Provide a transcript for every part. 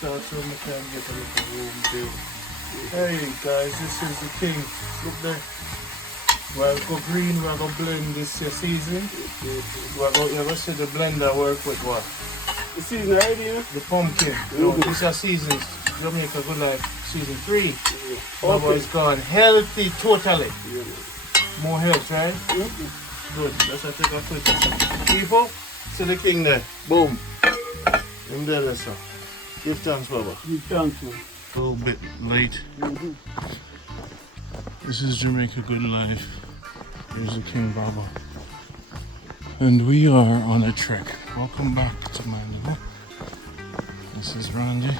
Start so we can get a little room built. Hey guys, this is the king. Look there. We'll go green, we'll go blend this season. We'll go, you ever see the blender work with what? The season already, you know? The pumpkin. No, this is season Jamaica Good Life season 3. Yeah. Baba Okay. is gone healthy totally. Yeah, man. More health, right? Good. Let's take a quick people. See the king there. Boom. Him there, let's go. Give thanks, Baba. Give thanks, man. A little bit late. This is Jamaica Good Life. Here's the King Baba. And we are on a trek. Welcome back to my little. This is Rondie.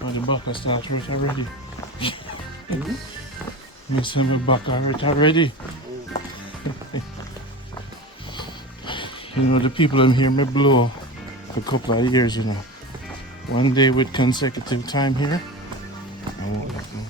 And the bucket starts right already. Miss him a bucket right already. You know, the people in here may blow a couple of years, you know. One day with consecutive time here, I won't let them.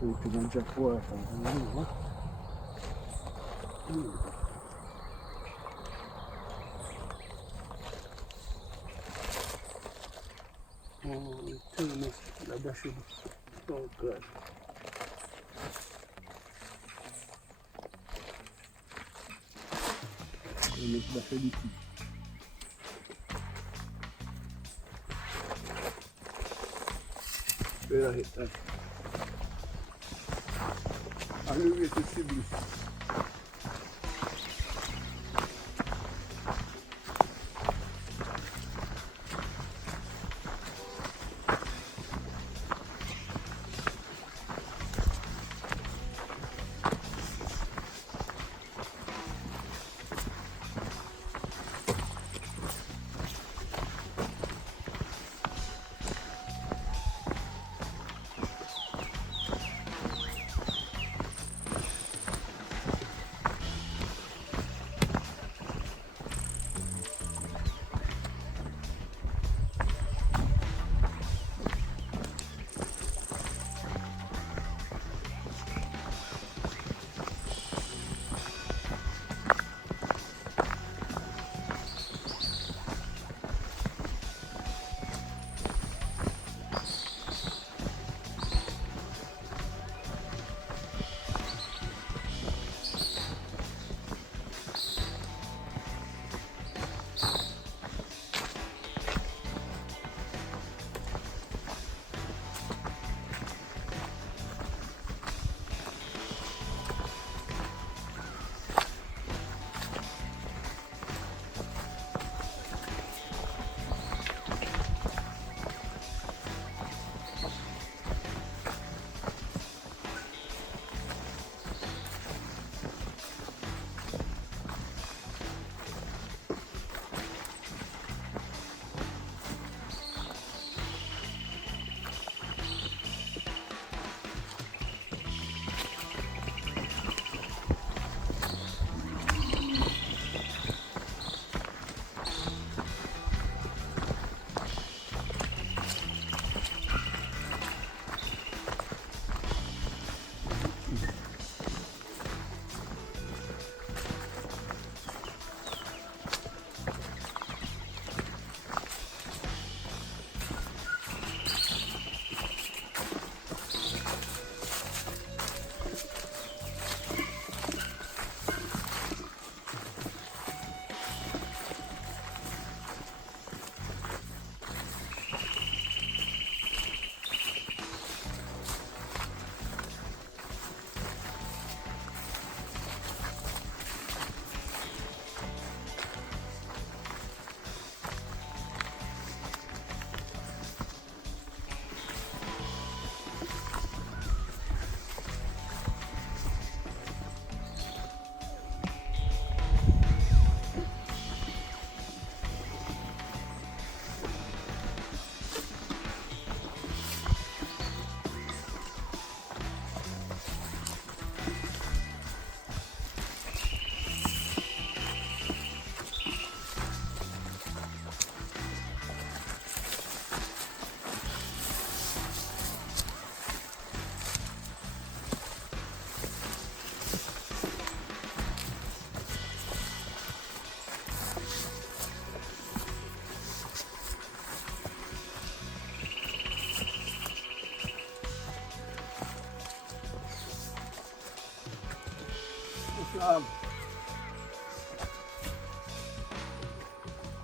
So we can drop water. Oh, too much. That should be. Oh, God. That should be. Where I hit that. I know where to see this.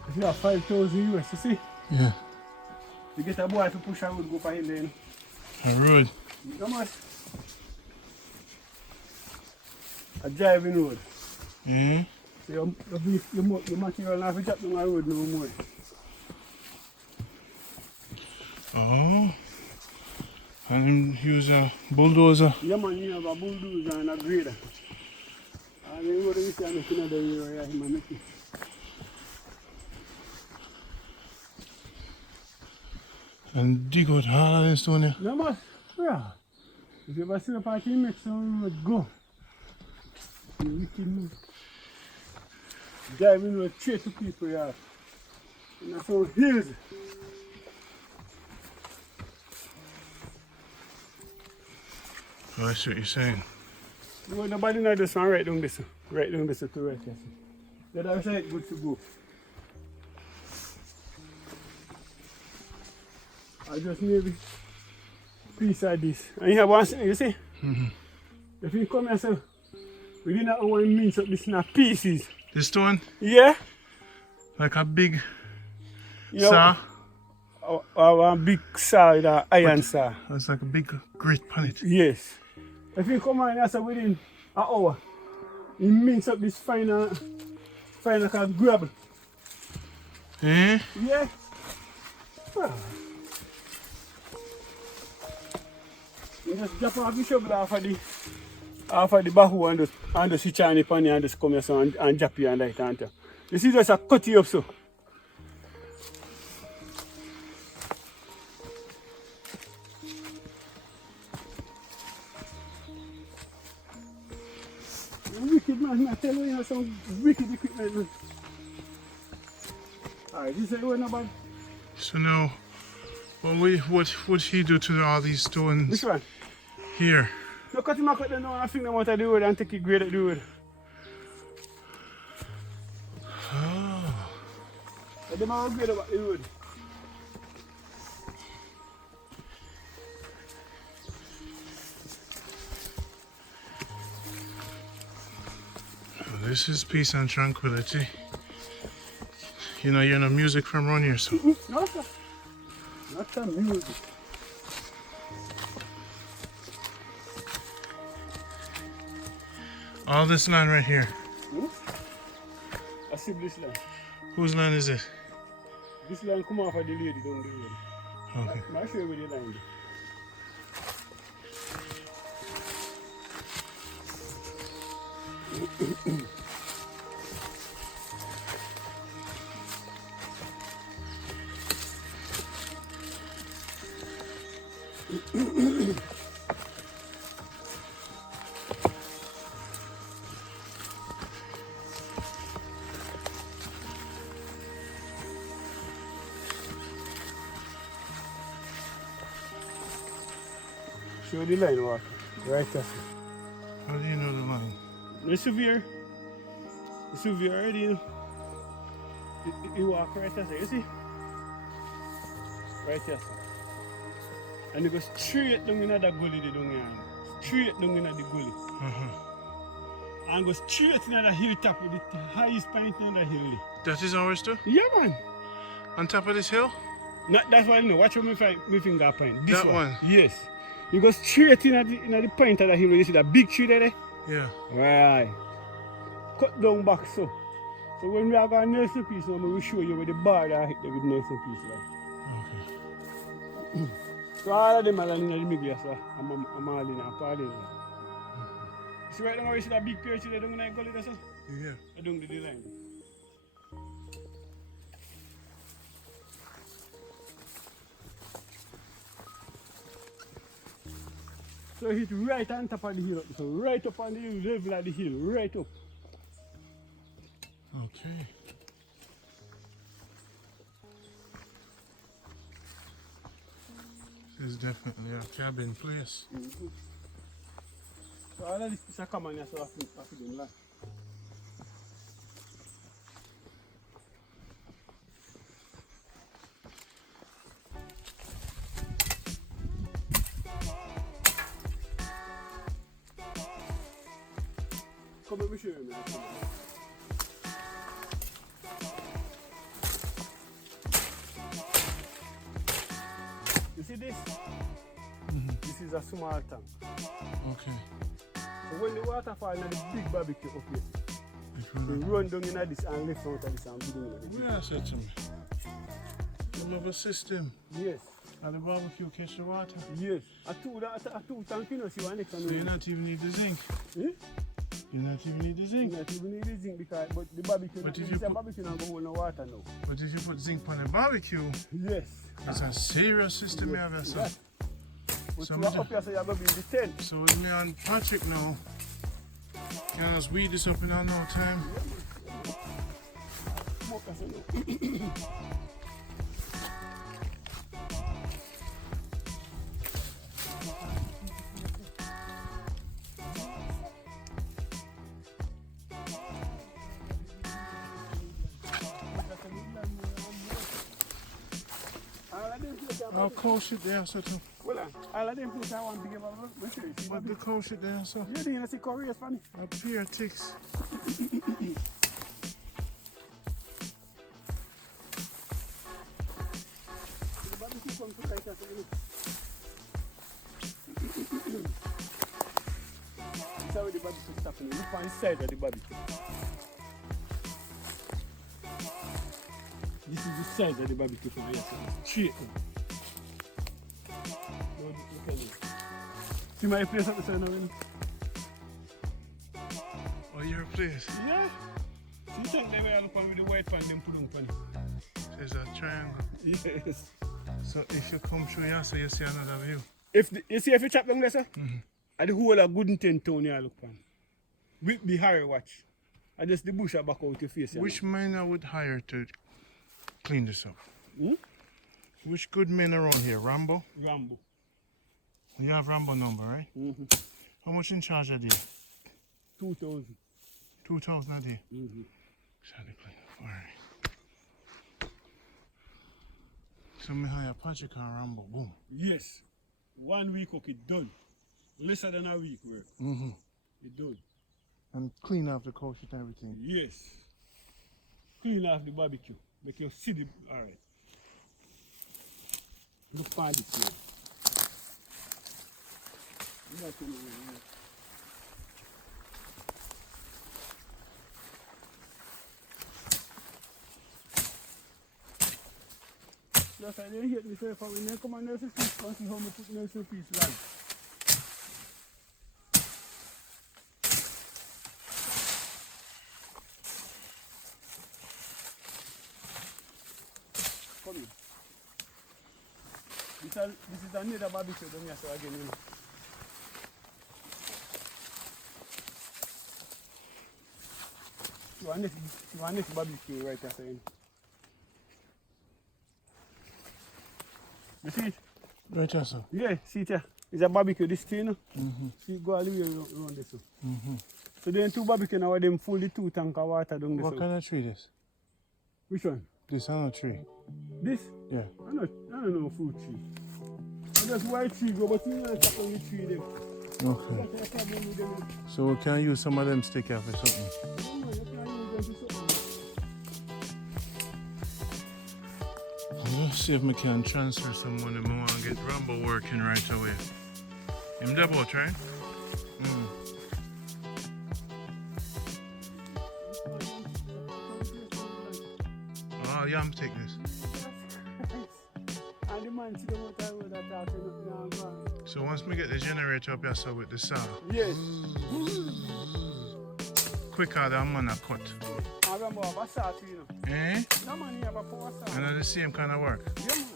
If you have 5,000 US, you see? Yeah. You get a boy to push a road go for hill then. A road. How much? A driving road. Mm-hmm. So your material not to drop down the road no more. Oh. And use a bulldozer. Yeah man, you have a bulldozer and a grader. And then you go to this and make another area here, man. And dig out all of this stone here. No man, yeah. If you ever see a party make some road go. You wicked man. Driving road straight to people yeah. And that's all hills. Oh, I see what you're saying. No, nobody knows this one right down this. Right down this to right here. The other side good to go. I just maybe piece of this. And you have one thing, you see? Mm-hmm. If you come here, so we did not want to mince up this in pieces. This stone? Yeah? Like a big You know, saw? a big saw with an iron saw. It's like a big grit on it. Yes. If you come on here, so within an hour, you mince up this final called gravel. Eh? Yeah? Ah. You just drop off the shovel off of the bahu and just switch on the pan and just come here so and drop you and light on top. You see just a cut you up so. Wicked man, I tell you some wicked equipment man. Alright, this ain't nobody. So now, what would he do to all these stones Which one? here? No, cut him out cut them down and fling them out of the road and take it grade at the road. Oh. Let them all grade up the road. Well, this is peace and tranquility. You know, you're no music from around here, so. No, sir. Not some music. All this land right here. I see this land. Whose land is it? This land come off of the lady down the road. Okay. I'll show you where the land is. Show the line walk. Right there. How do you know the line? The severe already, you know. You walk right there, you see? Right here. And you go straight down in that gully down here. Straight down in the gully. And go straight in the hilltop with the highest point on the hill. That is ours too? Yeah man. On top of this hill? Not that's why I know. Watch how my finger point. This That one? Yes. You go straight in the point of the hill. You see that big tree there? Yeah. Right. Cut down back so. So when we are going to Nelson piece now, we will show you where the bar that hit there with Nelson piece. Like. Okay. So all of them are in the middle, so I'm all in and part in. See right now where you see that big pear tree there down in the gully there, so? Yeah. Down the line. So hit right on top of the hill, so right up on the level of the hill, right up. Okay. This is definitely a cabin place. So all of this is a common here, so I have to do that. Come let me show you, man. You see this? This is a small tank. Okay. So when the water fall in the big barbecue up here, they run down in this and lift out of this and put in this. Yeah, said to me. You have a system. Yes. And the barbecue catch the water. Yes. A two tank, you know, see one next So you not even need the zinc. Eh? You not even need the zinc. You not even need the zinc because but the barbecue, But if you you barbecue not go hold no water now. But if you put zinc on the barbecue, Yes. it's a serious system you have yourself. But So you are up here, so you're going to be in the tent. So with me and Patrick now, can just weed this up in no time. Smoke us now. I'll cold shit there, so too. Well, all of them places I want to give up. But the cold shit there, so. You didn't see Korea's funny. Up here, ticks. The barbecue comes to like that. This is how the barbecue is happening. Look on the side of the barbecue. This is the size of the barbecue from here. Straight up. See my place up the side now? Oh, your place? Yeah. See the tank there where I look on with the white pan, them put on pan. There's a triangle. Yes. So if you come through here, so you see another view. You see if you chop down there, sir? I the whole of good 10 town here look pan. With the Harry watch. I just the bush are back out your face. Which man I would hire to clean this up? Hmm? Which good men around here? Rambo? Rambo. You have Rambo number, right? Mm-hmm. How much in charge a day? 2,000. 2,000 a day? Mm-hmm. Shall I clean up? Alright. So me hire Patrick and Rambo, boom. Yes. 1 week cook it done. Lesser than a week work. Mm-hmm. It done. And clean off the couch and everything. Yes. Clean off the barbecue. Make you see the alright. Look for this here. Yes, I didn't hit me so far. When they come on nursery fees, come see how me put nursery fees land. Come here. This is another barbecue down here, so again, you know. You want this barbecue right there, saying. You see it? Right here, sir. Yeah, see it here. It's a barbecue, this thing, you know? Mm-hmm. See, go all the way around this. Mm-hmm. So then two barbecue now, them full the 2 tank of water down this. What kind of tree this? Which one? This another tree. This? Yeah. I don't know fruit tree. I just white tree go, but you know it's on the tree there. Okay. That's the problem with them. So we can use some of them stick here for something. No, you can't use them for something. Let's see if we can transfer some money. We want to get Rambo working right away. Him the boat, right? Mm. Oh, yeah, I'm taking this. And the man see the motor road that talking. So once we get the generator up here, so with the saw, Yes. quicker than man a cut. I remember have a saw too, you know. Eh? No man, you have a power saw. And the same kind of work. Yeah, man.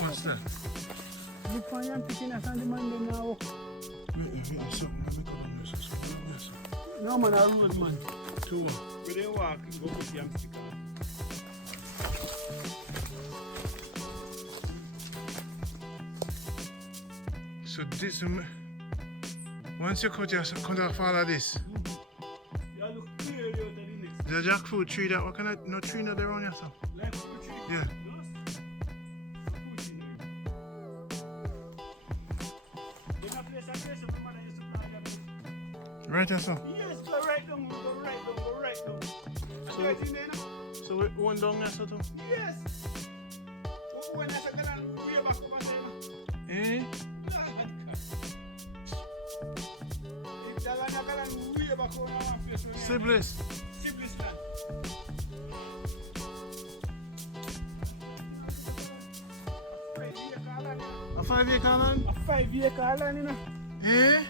What's that? Look for him picking us on the man them now. Wait, something. Let me come on this. No man, I road man. 2-1. When they walk, go put the stick on. So this, once you cut off all of this, You look clearly out of the next. the jackfruit tree, that what kind of no tree not there on yourself? Like fruit tree? Yeah. Right here, sir. Yes, go right down, go right down, go right down. So- Right in there now. So we one down there, sir, too? Yes. When I said that, we are back over there. Eh? If that land, we are back over there. Sibless. Simplest land. A 5 acre land? A 5 acre land, you know. Eh?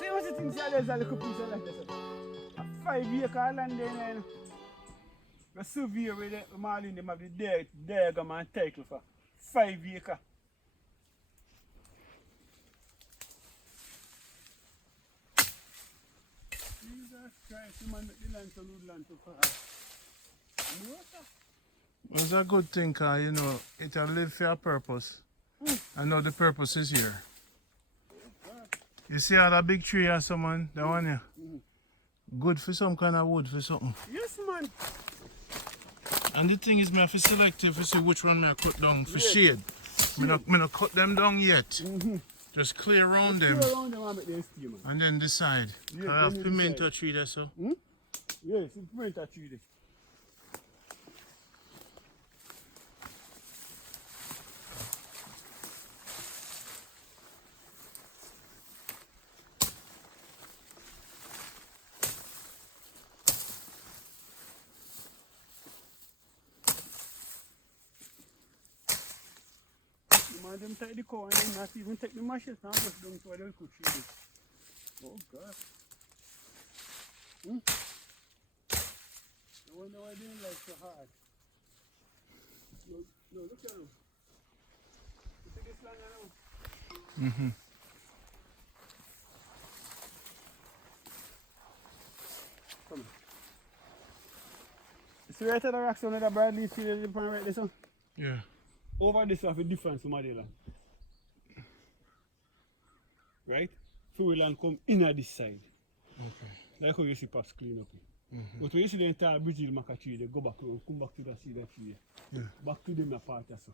See what you think, sir? There's a little piece of land there, sir. A 5 acre land there, you know. The surveyor with the Marlin, them have the diagram and title for 5 acre. Jesus Christ, you man make the land to lose land to fast. No, sir. Well, it's a good thing, cause you know, it'll live for a purpose. I know the purpose is here. You see all that big tree or someone, that one here? Good for some kind of wood for something. Yes, man. And the thing is, I have to select if you see which one I cut down for Yes. shade. I not cut them down yet. Just clear around them Clear around them and make them steam, man. and then decide. Yeah, I have then you pimento decide. tree there, so. Yes, it's print a tree there. Man, them take the cow and then not even take the machete and push down to where they could tree there. Oh, God. I wonder why they like so hard. No, look at them. You see this land now? Come on. You see right at the rocks under the Bradley tree there, right there, son? Yeah. Over this have a difference from the land. Right? Full land come in at this side. Okay. Like how you see paths clean up here. But when you see the entire Brazil maca tree, they go back around, come back to the cedar tree. Yeah. Back to them apart also.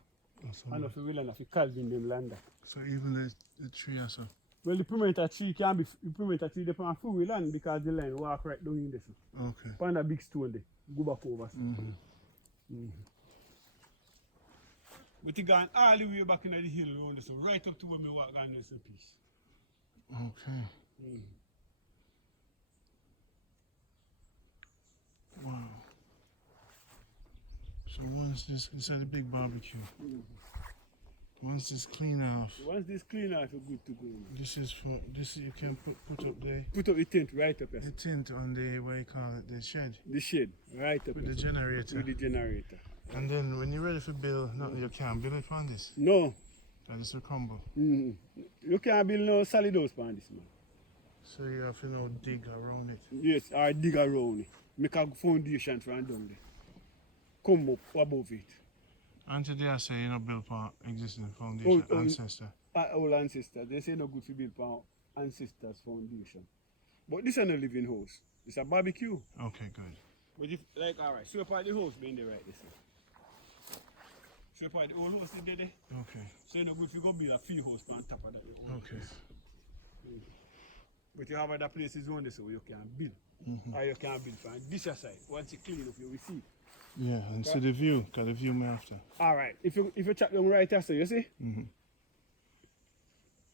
Awesome. And if you will and if you calving them land. So even the tree also. Well, the pimento tree can be the pimento tree depend on full land because the line walk right down in this. Okay. Find a big stone there. Go back over. But you gone all the way back in the hill around this, right up to where we walk down this piece. Okay. Wow. So once this inside the big barbecue. Once this clean off. Once this clean off, you're good to go. This is for this you can put up the Put up the tent right up here. tint on the what you call it, the shed. The shade right up With the here. generator. With the generator. And then when you're ready for build, no, you can't build it on this. No. That is a crumble. You can't build no solid house on this, man. So you have to now dig around it. Yes, or dig around it. Make a foundation from down there. Come up above it. And today I say you know build for existing foundation, ancestor. Our ancestors, they say no good to build for ancestors' foundation. But this is not a living house. It's a barbecue. Okay, good. But if, like, alright, so part the house being there right there. So part the old house is there. Okay. So you know good if you go build a field house on top of that. Okay. But you have other places on there so you can build. Or you can build from this side. Once you clean up, you will see. Yeah, and see the view, cause the view me after. Alright, if you chop down right here, so you see?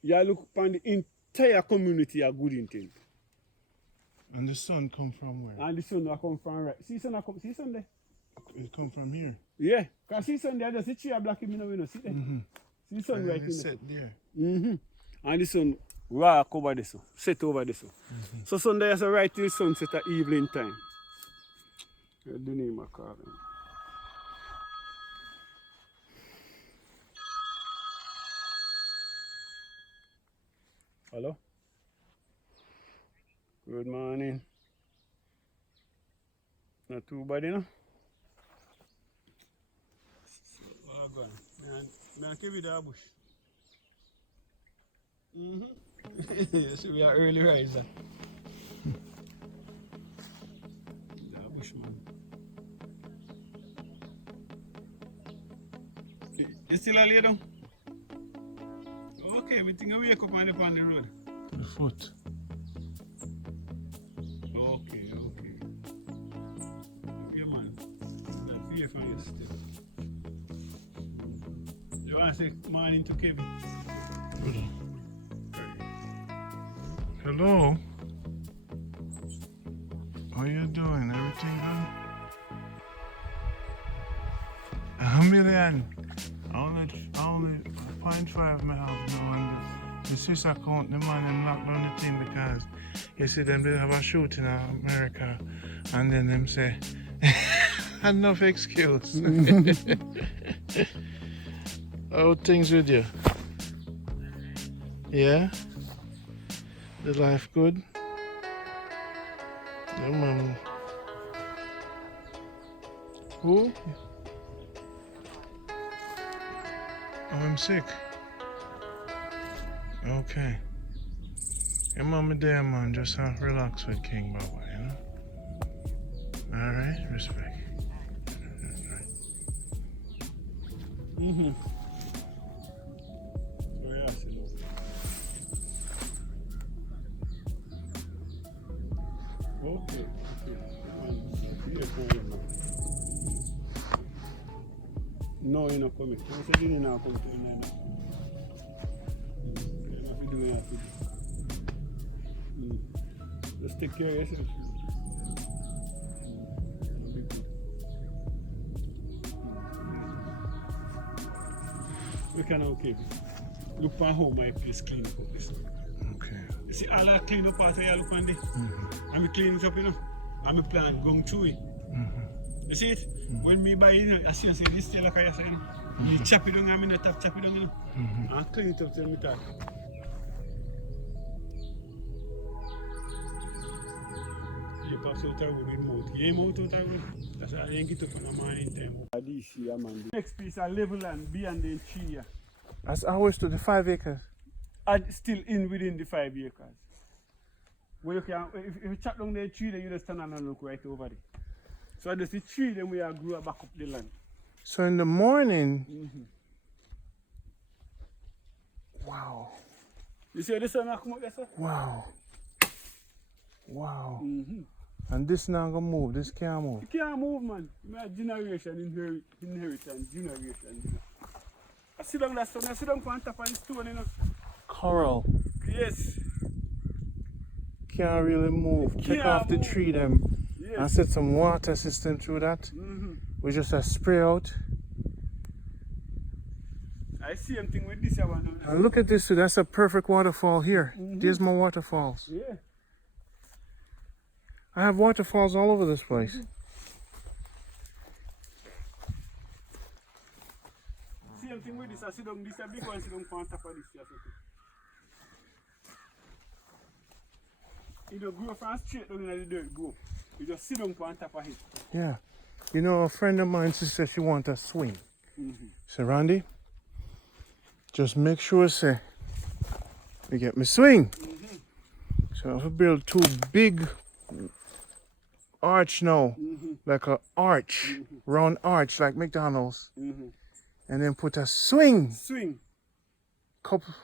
You look upon the entire community a good intent. And the sun come from where? And the sun will come from right. See sun there? It come from here. Yeah. Because see sun there, just see tree a black him, you know, see there? See sun And right in it's there. set there. And the sun rock over this, set over this. So sun there is right till sunset at evening time. The name I call him. Hello? Good morning. Not too bad, you know? Oh, go on. Man, give you the bush. So we are early riser. The bush, man. You still a lay down? Okay, we think I wake up on the road. To the foot. You want to say morning to Kevin? Hello. How you doing? Everything good? A million. Only 0.5 me have now, and the Swiss account, the man them locked down the thing because you see them they have a shoot in America, and then them say enough excuse. How things with you? Yeah? The life good? Yeah, man. Who? Oh, I'm sick. Okay. Your mama there, man. Just relax with King Baba, you know? Alright? Respect. Right. Mm-hmm. So yeah, see, okay. No, you're not coming. I said you're not coming to India. You're not doing that. Just take care of yourself. We can okay. Look for home, my place clean up this. Okay. You see all that clean up part here, look on there. I'm cleaning it up, you know. I'm a plant going through it. You see it? When me buy it, you know, I see and say this tail like I say, you know. Me chop it down, I'm in the top, chop it down, you know. And clean it up till me talk. You pass out a road with mouth. You ain't mouth out a road. That's why I ain't get up in the morning time. This here, man. Next piece of level land beyond the tree here. That's always to the 5 acres. And still in within the 5 acres. Where you can, if you chop down the tree, then you just stand and look right over there. So I just the tree, then we are grow back up the land. So in the morning, wow. You see this one come up there, sir? Wow. Wow. And this now gonna move, this can't move. You can't move, man. You have generation, inheritance, generation. I sit down that stone, I sit down on top of the stone, you know. Coral. Yes. Can't really move. Take off the tree them. Yes. And set some water system through that. We just spray out. I see something with this one. And look at this, that's a perfect waterfall here. There's my waterfalls. Yeah. I have waterfalls all over this place. See something with this, I sit down this, a big one sit down on top of this. You don't grow from straight down in the dirt, go. You just sit down on top of it. Yeah. You know, a friend of mine, she said she wants a swing. So, Rondie, just make sure, say, you get me swing. So, if I build 2 big arch now, like a arch, round arch, like McDonald's, and then put a swing. Swing. Couple.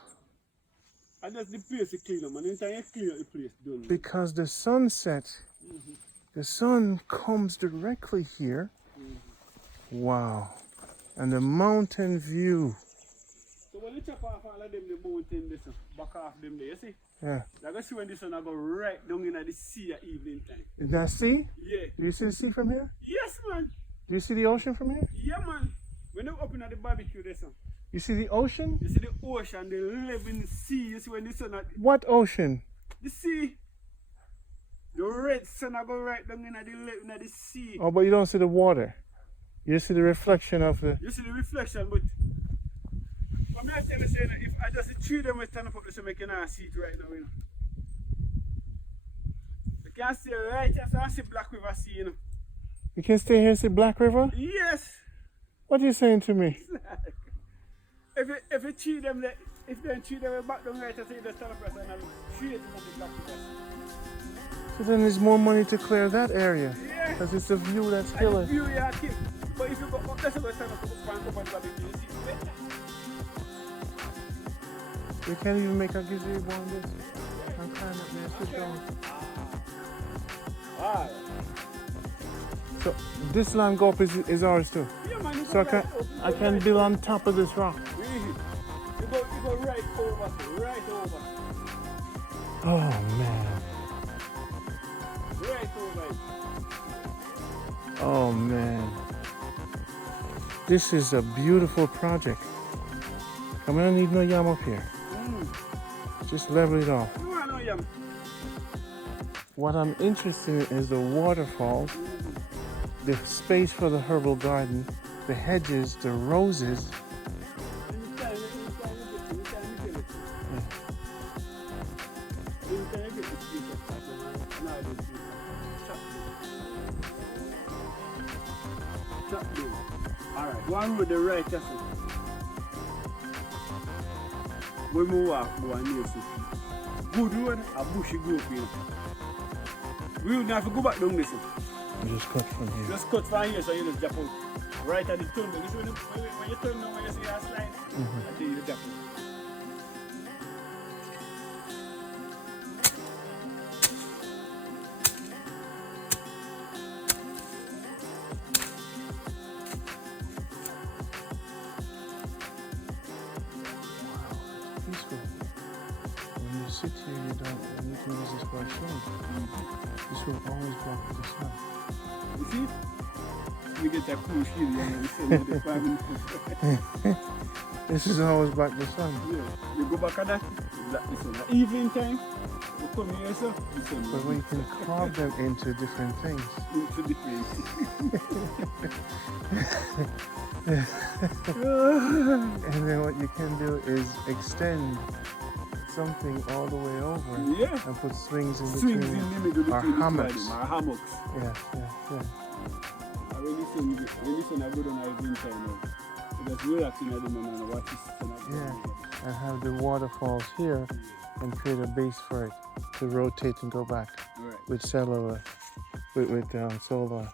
And that's the place to clean up, and anytime you clean up the place, done. Because the sunset, the sun comes directly here. Wow. And the mountain view. So when you chop off all of them, the mountain, this back off them there, you see? Yeah. You're going to see when the sun go right down in the sea at evening time. Is that sea? Yeah. Do you see the sea from here? Yes, man. Do you see the ocean from here? Yeah, man. When you open at the barbecue, there, son. You see the ocean? You see the ocean, the living sea. You see when the sun... What ocean? The sea. The red sun go right down in the sea. Oh, but you don't see the water. You see the reflection of the... You see the reflection, but... I'm not telling you, saying if I just treat them with stand up so I cannot see it right now, you know. You can see right here, so I see Black River Sea, you know. You can stay here and see Black River? Yes. What are you saying to me? If you treat them, if they treat them back down right, I say the stand up and treat them at the Black River Sea. So then there's more money to clear that area. Yeah. Because it's the view that's And killer. the view you are keep. But if you go up, let's go stand up and go back to the you see it better. You can't even make a gazebo on this. I'm climb up there, sit down. Alright. So this land go up is ours too? Yeah, man, So I can build on top of this rock. You go right over, right over. Oh man. Right over. Oh man. This is a beautiful project. I don't need no yam up here. Just level it off. No yam. What I'm interested in is the waterfalls, the space for the herbal garden, the hedges, the roses. Alright, one road the right, that's it. We move walk, go and near city. Good road, a bushy group here. We don't have to go back down this. You just cut from here. Just cut from here so you just jump out. Right at the turn. This when you turn down, when you see a slide, until you jump out. Peaceful. When you sit here, you can use this for a shade. This will always block the sun. You see? You get that cool shit, you know, the family. This is always block the sun. Yeah. You go back at that, block the sun. At evening time, you come here, so the sun. But we can carve them into different things. Into different And then what you can do is extend something all the way over and put swings in between. Swings in the middle between our hammocks. Our hammocks. Yeah. And when this one I go down evening time now. Because we're actually not doing on what is And have the waterfalls here and create a base for it to rotate and go back with cellular, with solar.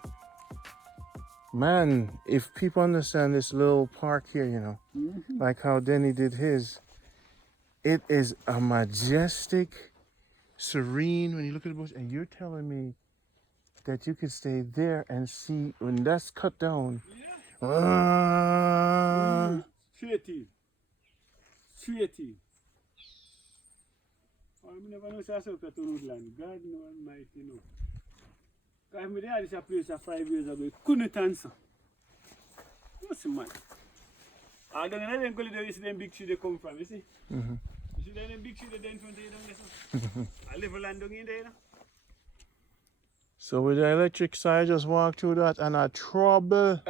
Man, if people understand this little park here, you know, like how Denny did his, it is a majestic, serene, when you look at the bush, and you're telling me that you could stay there and see when that's cut down. Straight in. I never know so to Woodland. God knows Almighty know. Because I there this place 5 years ago, couldn't answer. What's the matter? I don't know them you see them big tree they come from, you see? You see them big tree they in front of you down there? I live a land down in there, you know? So with the electric side, just walk through that and a trouble.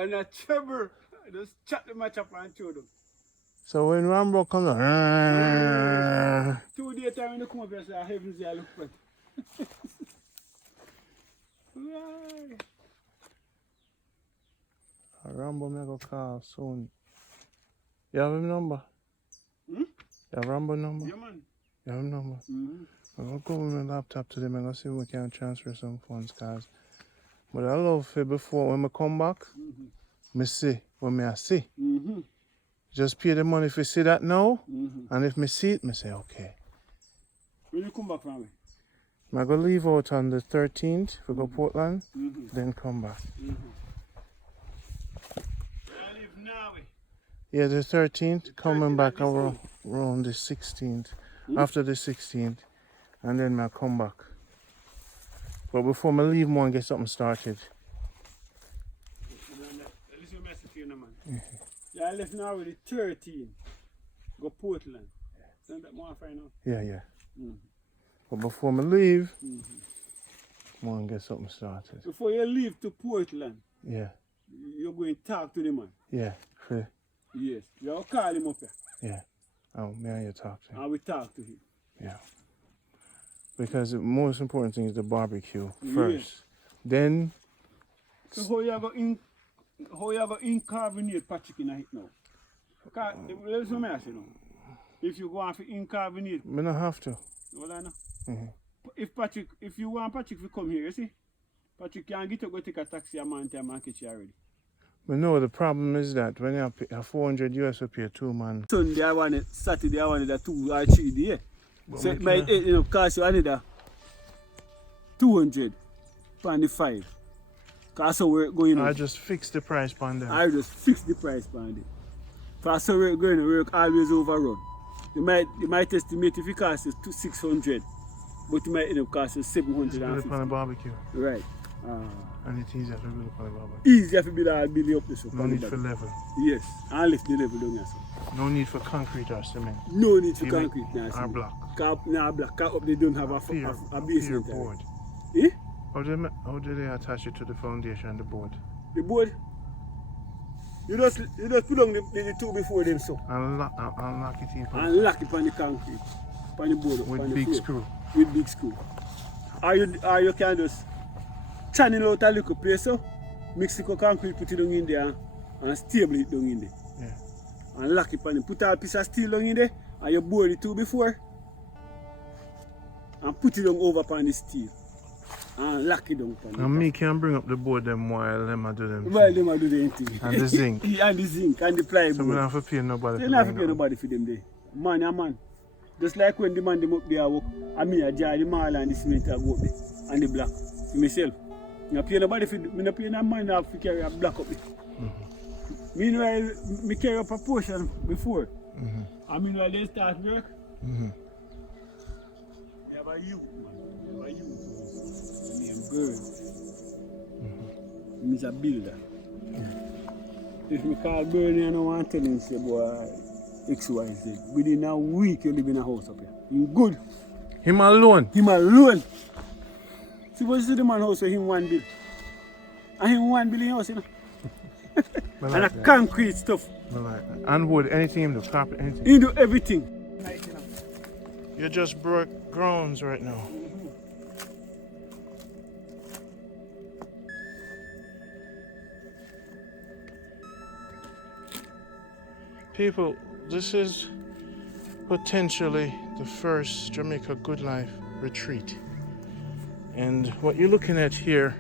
Just chat the match up and throw them. So when Rambo comes on, 2 days time when you come up here, say, heavens, I look for it. Rambo may go call soon. You have his number? You have Rambo number? Yeah, man. You have his number? I'll go with my laptop to them and I'll see if we can transfer some funds, guys. But I love it before when I come back, me see what I see. Just pay the money if you see that now, and if me see it, me say okay. When you come back from me? I'm going to leave out on the 13th, we go Portland, then come back. I live now. Yeah, the 13th, coming back around the 16th, after the 16th, and then I'll come back. But before I leave, I get something started. Yeah, I left now with the 13th. Go Portland. Then that more find out. Yeah. But before I leave, I want to get something started. Before you leave to Portland, Yeah. you're going to talk to the man. Yeah. Fair. Yes. You'll call him up here. Yeah. Oh, man, you talk to him. And we talk to him. Yeah. Because the most important thing is the barbecue first. Then. So how you go incarbonate Patrick in a hit now? Because let's know you know. If you go on for incarbonate. I don't have to. Well, I know. If you want Patrick to come here, you see? Patrick can get to go take a taxi a man to market you already. But no, the problem is that when you pay 400 US, you pay a 2-man. Sunday I want it, Saturday I want it a 2 or 3 days. So it might cost you another 200 pound 5. Cause so we're going I on. just fixed the price on them. I just fix the price on it. Cause so we're going on, we're always overrun. You might estimate if it costs us 600, but it might end up costing Just put it 750. on a barbecue. Right. And it's easier to put it on a barbecue. Easier to build all building up this up. No need for level. Yes. And lift the level down here. So. No need for concrete or cement. No need for Even concrete now. or block. Block. Cause up they don't have a Pier basement. board. Eh? How do they attach it to the foundation and the board? The board. You just put on the two before them so. And lock it in. And lock it on the concrete. On the board. With on the big floor. screw. With big screw. Or you can just channel out a little place so mix the concrete, put it down in there and stable it down in there. Yeah. And lock it on it. Put a piece of steel down in there and you board it two before and put it down over upon the steel. And lock it down. And me can bring up the board them while them a do them. While them a do the thing. And the zinc. And the zinc and the plywood. So we don't have to pay nobody. They don't have to pay nobody for them there. Man a man. Just like when the man them up there work, and me a jar the mall and the cement a go up there and the block for myself. I pay nobody for me not pay no man to carry a block up there. Meanwhile, me carry up a portion before. And meanwhile they start work. You have a youth, man. You have a youth. My name Bird. He's a builder. If me call Bernie, I don't want to tell him, say, boy, XYZ. Within a week, you live in a house up here. You good. Him alone? Him alone. See what you see the man house where him one build. And him one building house, you know. Like and a that. concrete stuff. Like that. And wood, anything in the carpet, anything. He do everything. You just broke grounds right now. People, this is potentially the first Jamaica Good Life retreat. And what you're looking at here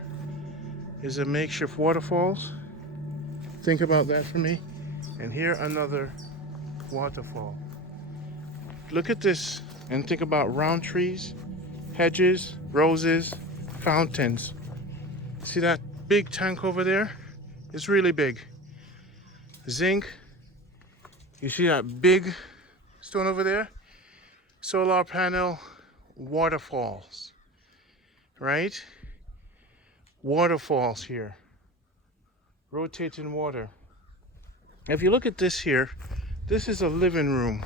is a makeshift waterfalls. Think about that for me. And here another waterfall. Look at this and think about round trees, hedges, roses, fountains. See that big tank over there? It's really big. Zinc. You see that big stone over there? Solar panel, waterfalls, right? Waterfalls here. Rotating water. If you look at this here, this is a living room.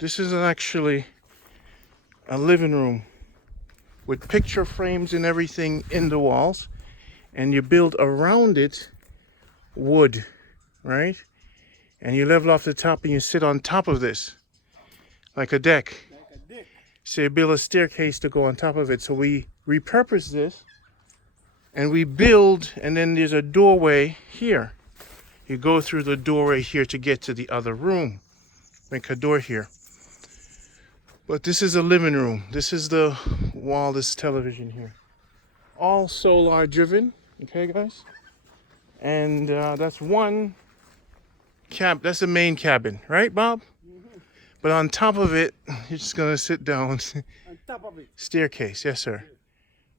This is actually a living room with picture frames and everything in the walls, and you build around it wood, right? And you level off the top and you sit on top of this like a deck. So you build a staircase to go on top of it. So we repurpose this and we build, and then there's a doorway here. You go through the doorway here to get to the other room. Make a door here. But this is a living room. This is the wall, this television here. All solar driven, okay guys? And that's one that's the main cabin, right Bob? But on top of it, you're just gonna sit down. On top of it. Staircase, yes sir.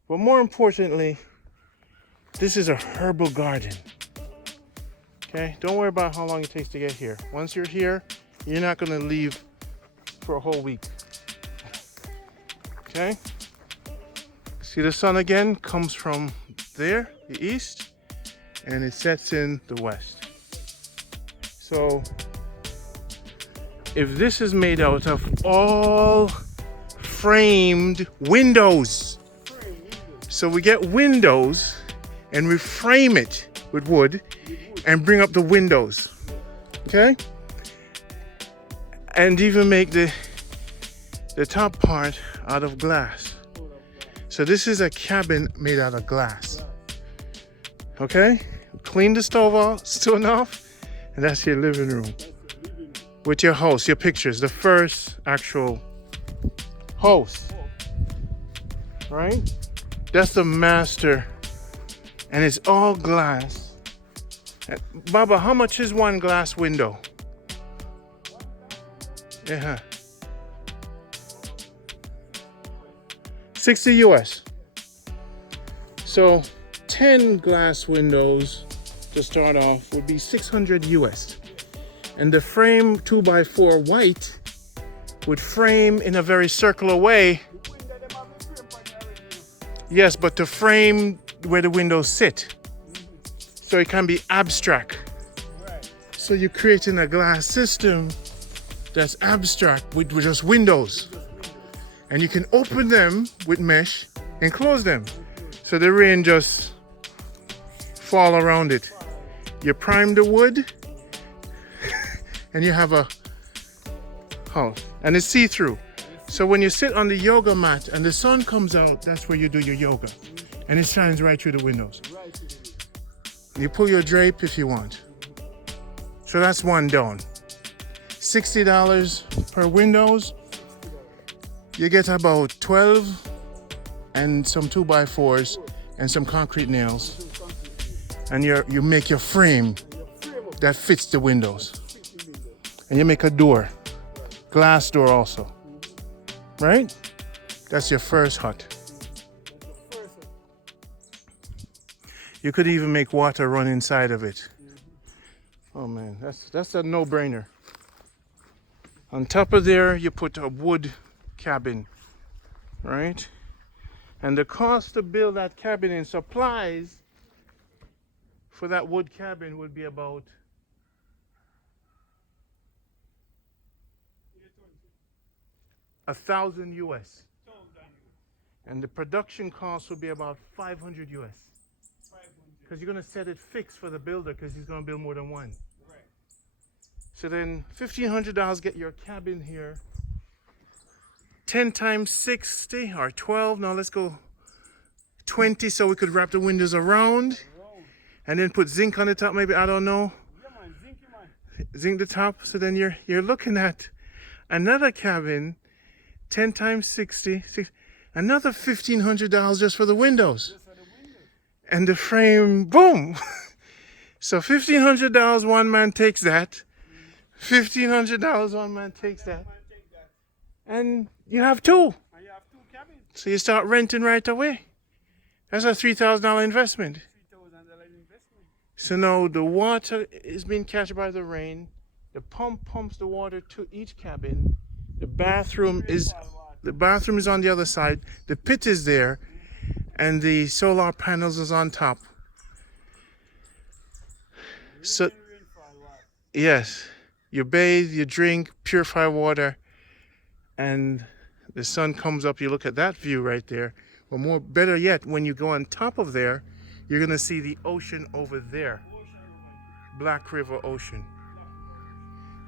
But more importantly, this is a herbal garden. Okay, don't worry about how long it takes to get here. Once you're here, you're not gonna leave for a whole week. Okay? See the sun again comes from there, the east, and it sets in the west. So, if this is made out of all framed windows, so we get windows and we frame it with wood and bring up the windows, okay? And even make the top part out of glass. So this is a cabin made out of glass, okay? Clean the stone off, and that's your living room with your house, your pictures, the first actual house, right? That's the master, and it's all glass. Baba, how much is one glass window? Yeah. 60 US. So 10 glass windows to start off would be 600 US. And the frame 2x4 white would frame in a very circular way. Yes, but to frame where the windows sit. So it can be abstract. So you're creating a glass system that's abstract with just windows. And you can open them with mesh and close them. So the rain just fall around it. You prime the wood and you have a house. And it's see-through. So when you sit on the yoga mat and the sun comes out, that's where you do your yoga. And it shines right through the windows. You pull your drape if you want. So that's one done. $60 per windows. You get about 12 and some 2x4s and some concrete nails. And you make your frame that fits the windows. And you make a door, glass door also. Right? That's your first hut. You could even make water run inside of it. Oh man, that's a no-brainer. On top of there, you put a wood cabin, right? And the cost to build that cabin in supplies for that wood cabin would be about $1,000 US. And the production cost would be about 500 US. Because you're going to set it fixed for the builder because he's going to build more than one. Right. So then $1,500 get your cabin here. 10 times 60 or 12. Now let's go 20 so we could wrap the windows around. And then put zinc on the top maybe, I don't know. Yeah, man, zinc, man. Zinc the top. So then you're looking at another cabin, 10 times 60, another $1,500 just for the windows. And the frame, boom. So $1,500 one man takes that. $1,500 one man takes that. And you have two. So you start renting right away. That's a $3,000 investment. So now the water is being catched by the rain. The pump pumps the water to each cabin. The bathroom is on the other side. The pit is there. And the solar panels is on top. So, yes, you bathe, you drink, purify water, and the sun comes up, you look at that view right there. But better yet, when you go on top of there, you're gonna see the ocean over there. Black River Ocean.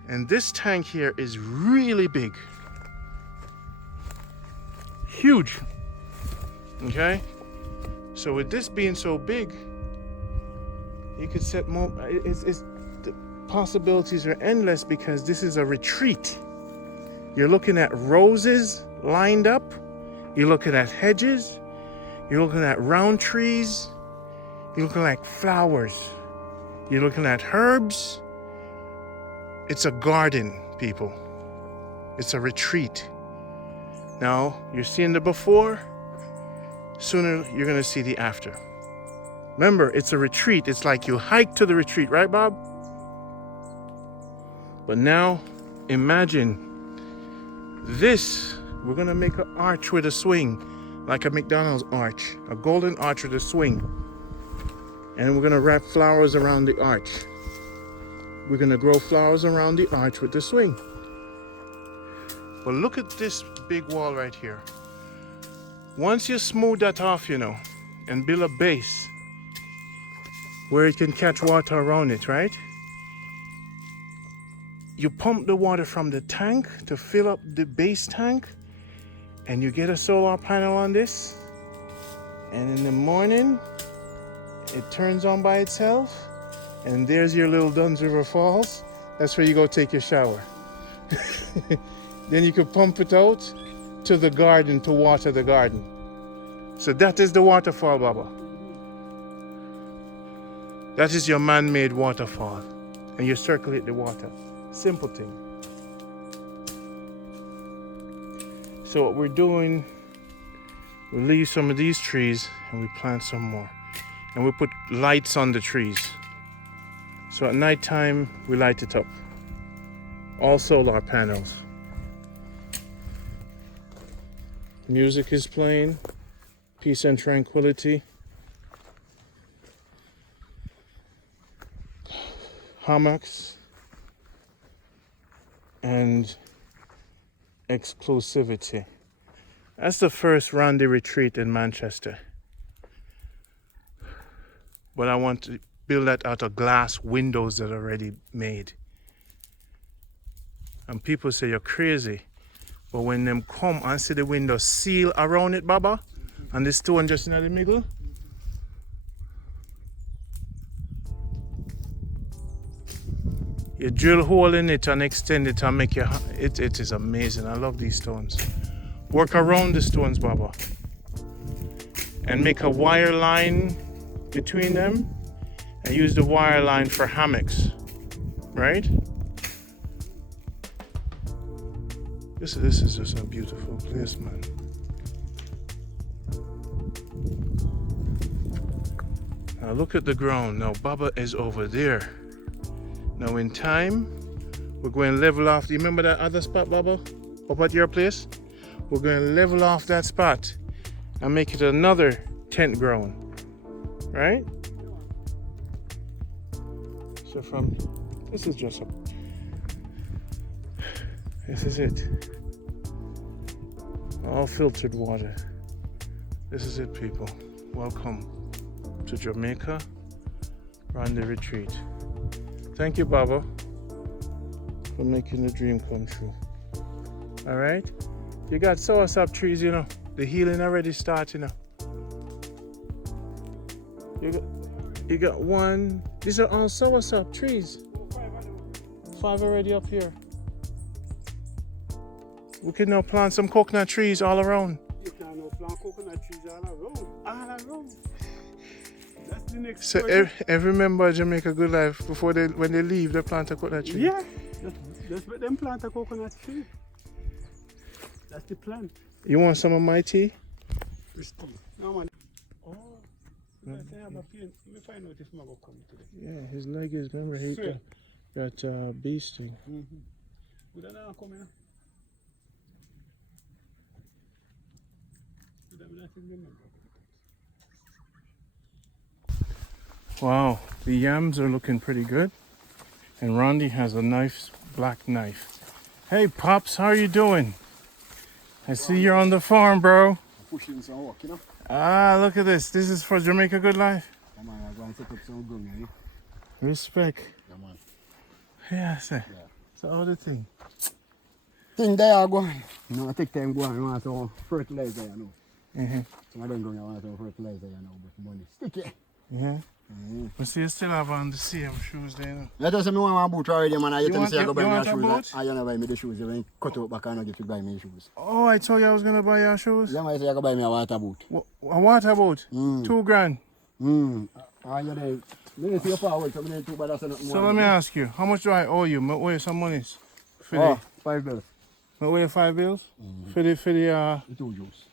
And this tank here is really big. Huge. Okay? So with this being so big, you could set more, the possibilities are endless because this is a retreat. You're looking at roses lined up. You're looking at hedges. You're looking at round trees. You're looking at flowers. You're looking at herbs. It's a garden, people. It's a retreat. Now, you're seeing the before. Sooner you're going to see the after. Remember, it's a retreat. It's like you hike to the retreat, right, Bob? But now, imagine this. We're going to make an arch with a swing, like a McDonald's arch, a golden arch with a swing. And we're going to wrap flowers around the arch. We're going to grow flowers around the arch with the swing. But look at this big wall right here. Once you smooth that off, and build a base where it can catch water around it, right? You pump the water from the tank to fill up the base tank, and you get a solar panel on this, and in the morning, it turns on by itself, and there's your little Duns River Falls. That's where you go take your shower. Then you could pump it out to the garden to water the garden. So that is the waterfall, Baba. That is your man-made waterfall. And you circulate the water. Simple thing. So what we're doing, we leave some of these trees and we plant some more. and we put lights on the trees. So at night time, we light it up. All solar panels. Music is playing. Peace and tranquility. Hammocks. And exclusivity. That's the first Rondie retreat in Manchester. But I want to build that out of glass windows that are already made. And people say you're crazy. But when them come and see the window seal around it, Baba, and the stone just in the middle. You drill hole in it and extend it and make it is amazing. I love these stones. Work around the stones, Baba. And make a wire line between them and use the wire line for hammocks. Right? This is just a beautiful place, man. Now look at the ground. Now Baba is over there. Now in time, we're going to level off. Do you remember that other spot, Baba? Up at your place? We're going to level off that spot and make it another tent ground. Right? So this is just this is it. All filtered water. This is it, people. Welcome to Jamaica Rondie Retreat. Thank you, Baba, for making the dream come true. All right? You got soursop trees, you know. The healing already starting now. You got one. These are all soursop trees. 5 already up here. We can now plant some coconut trees all around. You can now plant coconut trees all around. All around. That's the next So every member of Jamaica Good Life, when they leave, they plant a coconut tree. Yeah. Just let them plant a coconut tree. That's the plan. You want some of my tea? Which tea? No, man. Oh. I have a pain. Let me find out if Mago come today. Yeah, his leg is, remember, he got bee sting. Would I not come in? Wow, the yams are looking pretty good. And Rondie has a nice black knife. Hey, Pops, how are you doing? I see you're on the farm, bro. Pushing some work, you know? Ah, look at this. This is for Jamaica Good Life. Come on, I'm going to set up some gun, eh? Respect. Come on. Yeah, sir. Yeah. So all the thing. Thing they are going. You know, I take time going. I want some fertilizer, you know. Some of them going, I want some fertilizer, you know, but money sticky. Yeah. But see, you still have on the same shoes there, you know. Let us say I want my boot already, man. I tell me say I go buy my shoes. I you know buy me the shoes. You cut out back and I get to buy me shoes. Oh, I told you I was going to buy your shoes. Yeah, man, say I go buy me a water boot. A water boot? $2,000. And you know, me see you forward, so I need to buy that. So let me ask you, how much do I owe you? I owe you some monies. Oh, 5 bills. I owe you 5 bills? For the 2 juice.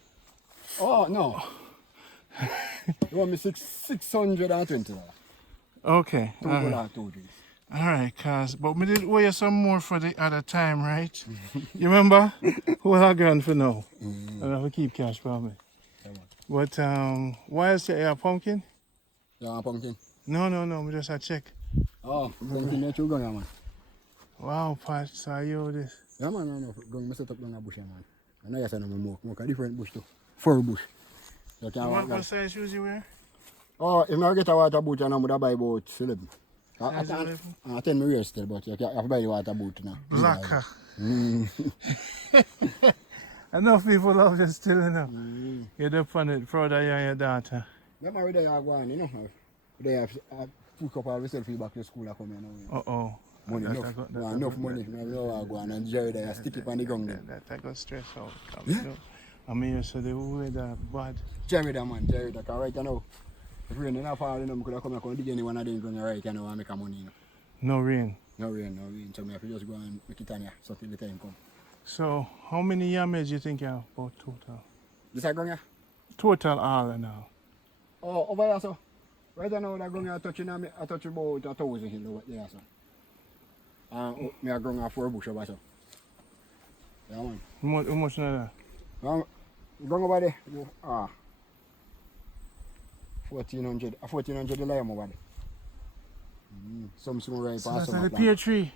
Oh, no. You want me $620. Okay. $2 juice. All right, but we did owe you some more for the other time, right? You remember? Who I gone for now? And I will keep cash for me. But why is your pumpkin? You want a pumpkin? No, we just a check. Oh, pumpkin that you going, man. Wow, Pat, saw you this. Yeah, man, no. Going to set up on a bush, man. I know you said I'm a different bush too. 4 bush. What size shoes you wear? Oh, if I get a water boot, I would buy about 11. I tell me real still, but you have to buy the water boot now. Blacker. Enough people love you still, you know. You're up on it, proud of you and your daughter. Yeah, man, they are going, you know. They have pick up all the selfie back to school. Uh-oh. Money, enough money. I go and Jerry, they stick it on the ground. That got stress out. Yeah? I mean, so they were that bad. Jerry, that right now. If rain enough fall, you know, I could come and dig anyone of them going right, you know, and make money. You know. No rain? No rain. So I have to just go and make it on here, so till the time come. So, how many yams do you think you have about total? This is going here? Total all now. Oh, over here, so? Right now, I'm going to touch about 1,000 hill over there, so. And me are going to 4 bush over so. Yeah, man. How much now? Going over there, 1,400 the lime over there. Some right So past that's some like a pear tree.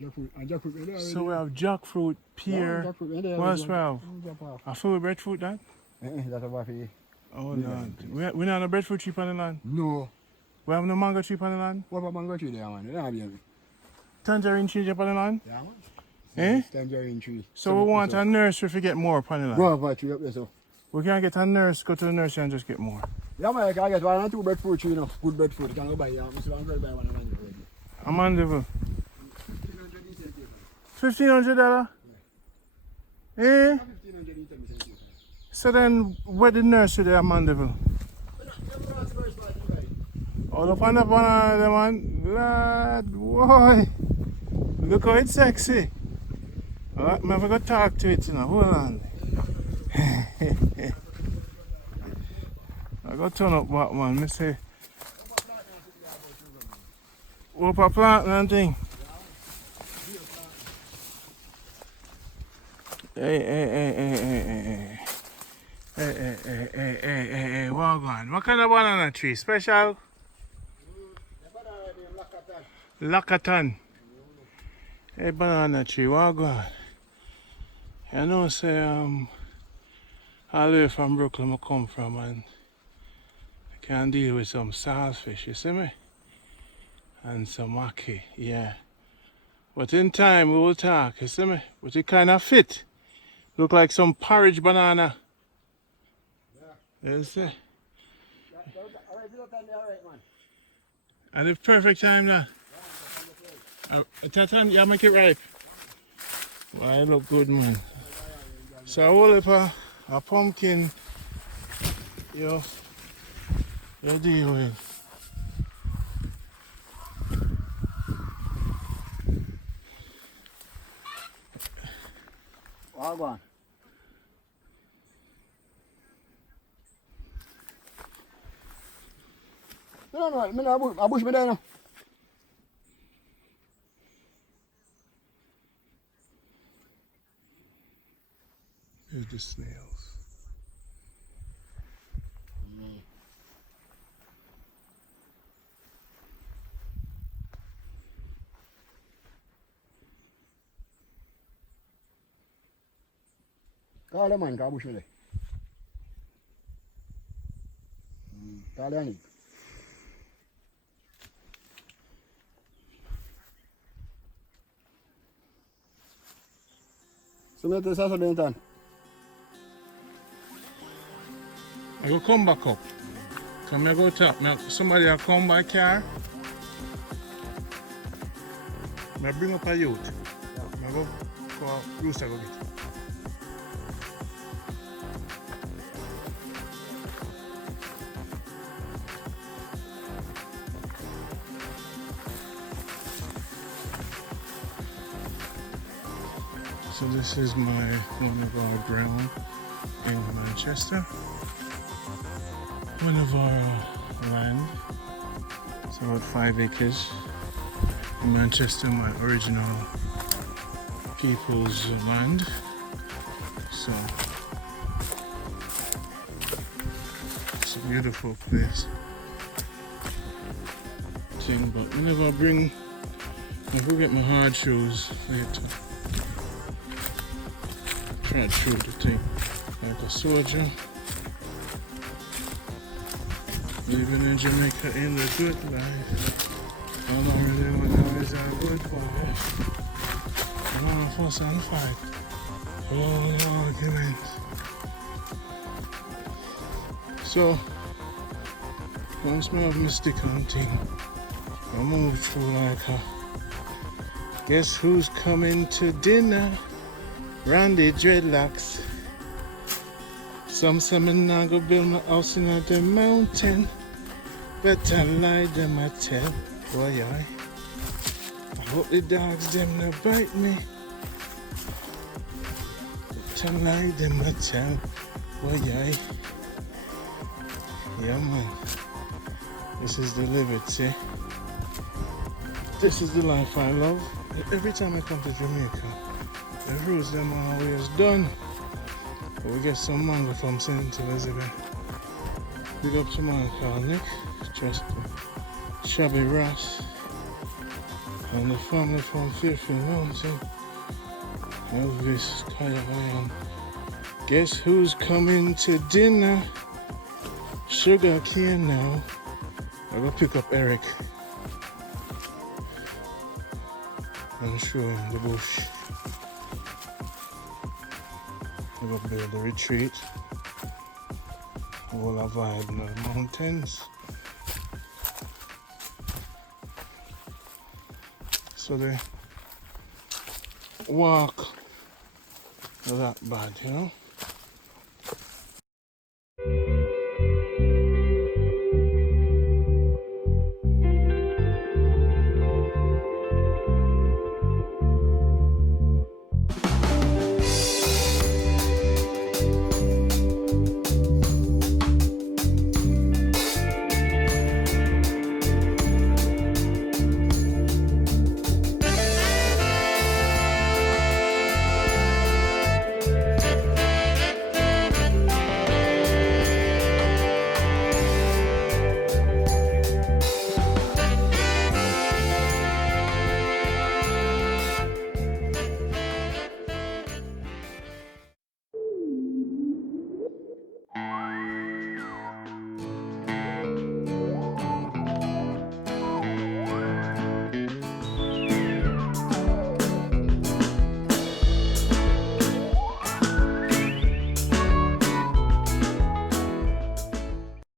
Jackfruit. So we have jackfruit, pear. What else we have? A full breadfruit that? That's about it. Oh no. We not a breadfruit tree on the land. No. We have no mango tree on the land. What about mango tree there, man? They don't have any. Tangerine tree on the land. Yeah, man. Eh? Tangerine tree. So we want a nursery to get more on the land. Go over tree up there, so. We can't get a nurse, go to the nursery and just get more. Yeah, man, I can get 1 or 2 breadfruit tree, you know. Good breadfruit. You can go buy, yeah. I'm going to buy one of them. A mandeville. $1,500? Eh? 1,500 So then, where the nursery there, Mandeville? All up on the banana, man. Lad, boy. Look how it's sexy. Alright, I'm going to talk to it, you know. Hold on. I got to turn up back, man. I say, up a plant and thing. Hey, what going? What kind of banana tree? Special? Lakatan. Hey, banana tree, what going? You know, say, all the way from Brooklyn I come from and I can deal with some saltfish, you see me? And some maki, yeah. But in time we will talk, you see me? But it kind of fit. Look like some porridge banana. Yeah. You see? At the perfect time now. At that time, you make it ripe. Why, it look good, man. So I will have a pumpkin, you deal with. Go on. No, I bush me there now. Here's the snails. Call them, man, go bush me there. Call them. So, me this Saturday time. I will come back up. Come here, go top. Somebody will come by car. I bring up a youth. I go for rooster go get. So this is one of our ground in Manchester. One of our land. It's about 5 acres. In Manchester, my original people's land. So it's a beautiful place. But whenever I forget my hard shoes later. Try to shoot the thing like a soldier. Living in Jamaica in the good life. All I really want now is a good life. I don't want to fuss and fight. Oh, arguments. So, once I have my stick on thing, I move through like a guess who's coming to dinner? Rondie dreadlocks. Some say me nah go build my house in the mountain. Better lie them I tell. Boy, I hope the dogs them no bite me. Better lie them I tell. Boy, Yeah, man. This is the liberty. This is the life I love. Every time I come to Jamaica, the roads them are always done. But we get some mango from St. Elizabeth. Big up to my call Nick, just Shabby Ross, and the family from Fairfield Mountain. Elvis, Kaya, and guess who's coming to dinner? Sugar cane now. I go pick up Eric and show him the bush. I go build a retreat. All a vibe in the mountains. So the walk not that bad, you know?